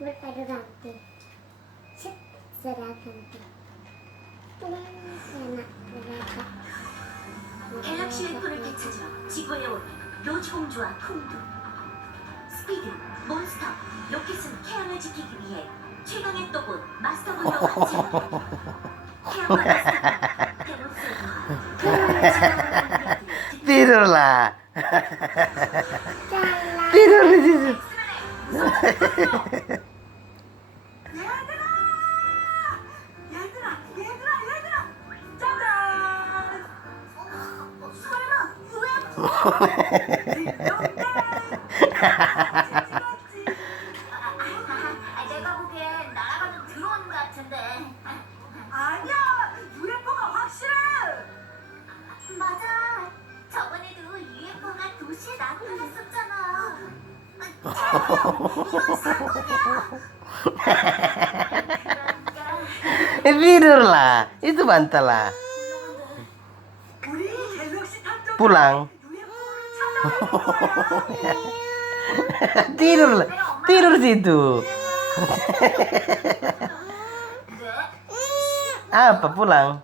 berpadu rapi seragam enak berapa 갤럭시의 손을 되찾으러 지구에 온 로즈공주와 콩두. 스피드, 몬스터, 로켓은 케양을 지키기 위해 최강의 또봇 마스터본과 같이 케양과 마스터본 데몬스레이터와 Tidurlah. Tidur di situ. 얘들아 짜잔. 설마 UFO? 내가 보기엔 날아가는 드론 같은데. 아니야, UFO가 확실해. 맞아. 저번에도 UFO가 도시에 나타났었잖아. 이건 사고냐? Tidurlah. Itu bantallah. 우리 갤럭시 탐정 Pulang. UFO를 찾아내는 거야. Tidurlah. Tidur situ. 네? Apa pulang?